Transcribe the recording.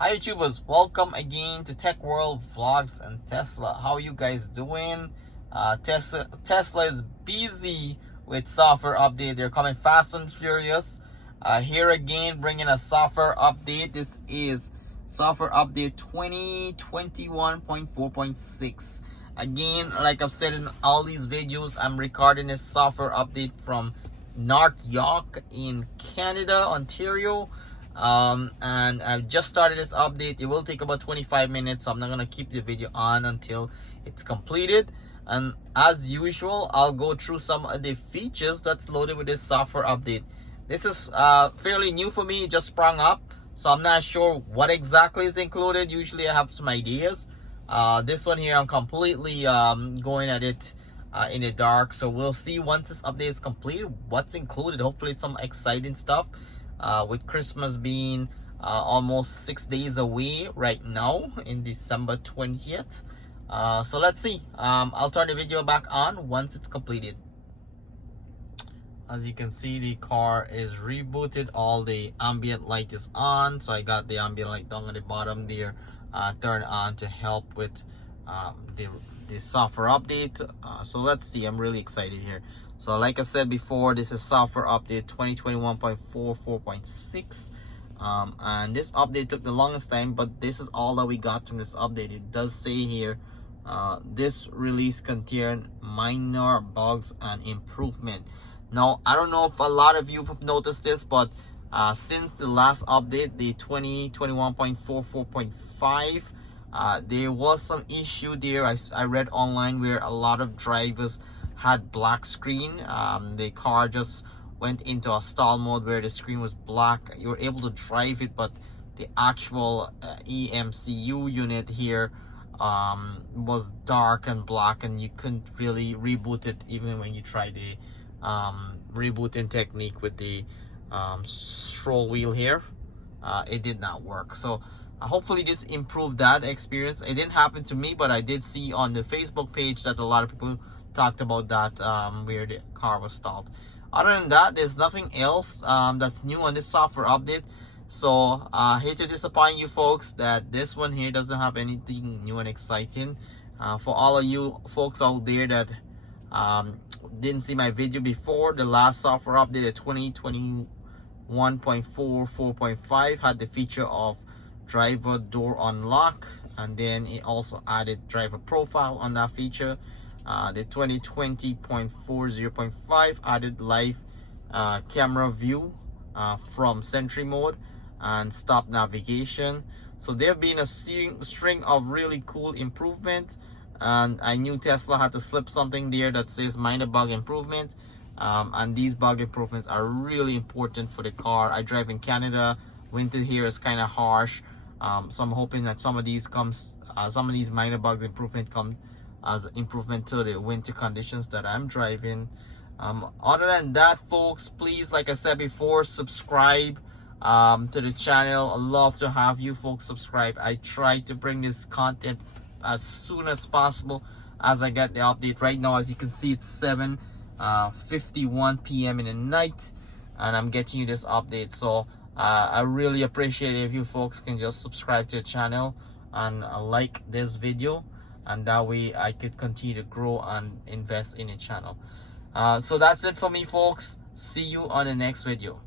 Hi YouTubers, welcome again to Tech World Vlogs and Tesla. How are you guys doing? Tesla is busy with software update. They're coming fast and furious. Here again, bringing a software update. This is software update 2021.4.6. Again, like I've said in all these videos, I'm recording this software update from North York in Canada, Ontario. And I've just started this update. It will take about 25 minutes, so I'm not gonna keep the video on until it's completed. And as usual, I'll go through some of the features that's loaded with this software update. This is fairly new for me. It just sprung up, so I'm not sure what exactly is included. Usually I have some ideas. This one here, I'm completely going at it in the dark, so we'll see once this update is completed what's included. Hopefully it's some exciting stuff. With Christmas being almost 6 days away right now in December 20th. So let's see. I'll turn the video back on once it's completed. As you can see, the car is rebooted. All the ambient light is on, so I got the ambient light down at the bottom there turned on to help with the software update. So let's see. I'm really excited here. So like I said before, this is software update 2021.44.6. And this update took the longest time, but this is all that we got from this update. It does say here, this release contained minor bugs and improvement. Now, I don't know if a lot of you have noticed this, but since the last update, the 2021.44.5, there was some issue there. I read online where a lot of drivers had black screen. The car just went into a stall mode where the screen was black. You were able to drive it, but the actual EMCU unit here was dark and black, and you couldn't really reboot it even when you tried the rebooting technique with the scroll wheel here. It did not work. So hopefully this improved that experience. It didn't happen to me, but I did see on the Facebook page that a lot of people talked about that where the car was stalled. Other than that, there's nothing else that's new on this software update. So I hate to disappoint you folks that this one here doesn't have anything new and exciting. For all of you folks out there that didn't see my video before, the last software update at 2021.44.5 had the feature of driver door unlock, and then it also added driver profile on that feature. The 2020.40.5 added live camera view from Sentry mode and stop navigation. So there have been a string of really cool improvements, and I knew Tesla had to slip something there that says minor bug improvement, and these bug improvements are really important for the car. I drive in Canada. Winter here is kind of harsh, so I'm hoping that some of these minor bug improvement come as improvement to the winter conditions that I'm driving. Other than that, folks, please, like I said before, subscribe to the channel. I love to have you folks subscribe. I try to bring this content as soon as possible as I get the update. Right now, as you can see, it's 7:51 p.m. in the night, and I'm getting you this update. So I really appreciate it if you folks can just subscribe to the channel and like this video, and that way I could continue to grow and invest in the channel. So that's it for me, folks. See you on the next video.